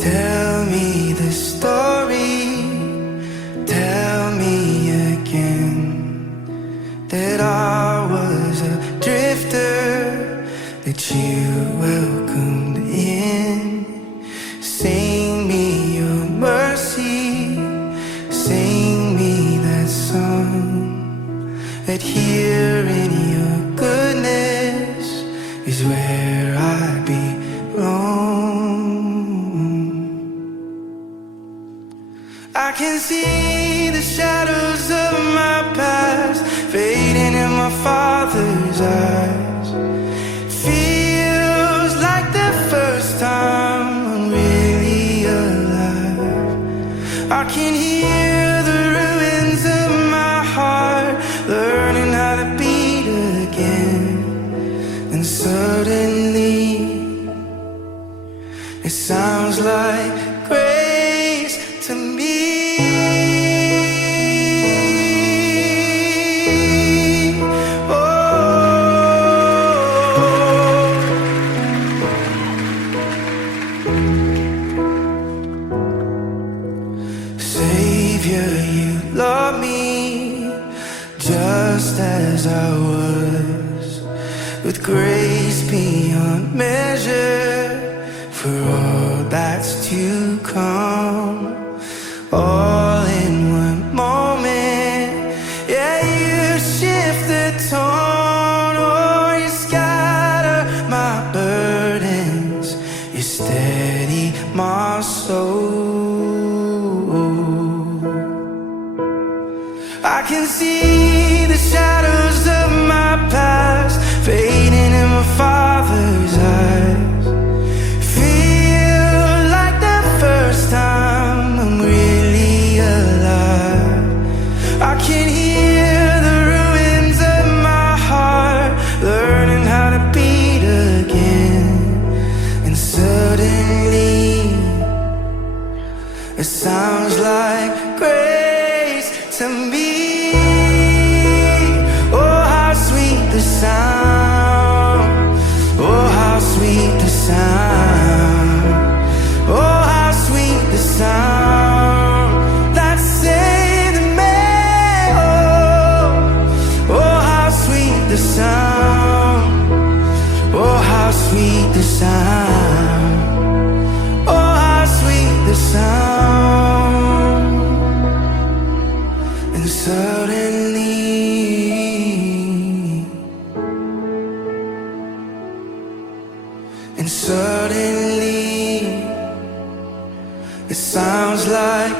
Tell me the story, tell me again that I was a drifter, that you welcomed in. Sing me your mercy, sing me that song, that here in your goodness is where I belong. I can see the shadows of my past fading in my Father's eyes. Feels like the first time I'm really alive. I can hear the ruins of my heart learning how to beat again. And suddenly it sounds like grace to me. Savior, you love me just as I was, with grace beyond measure for all that's to come. All in one moment, yeah, you shift the tone, or you scatter my burdens, you steady my soul. I can see the shadows of my past fading in my Father's eyes. Feel like the first time I'm really alive. I can hear the ruins of my heart learning how to beat again. And suddenly it sounds like grace to me. Oh, how sweet the sound. Oh, how sweet the sound. Oh, how sweet the sound that saved me. Oh, oh, how sweet the sound. Oh, how sweet the sound. Oh, how sweet the sound. And suddenly it sounds like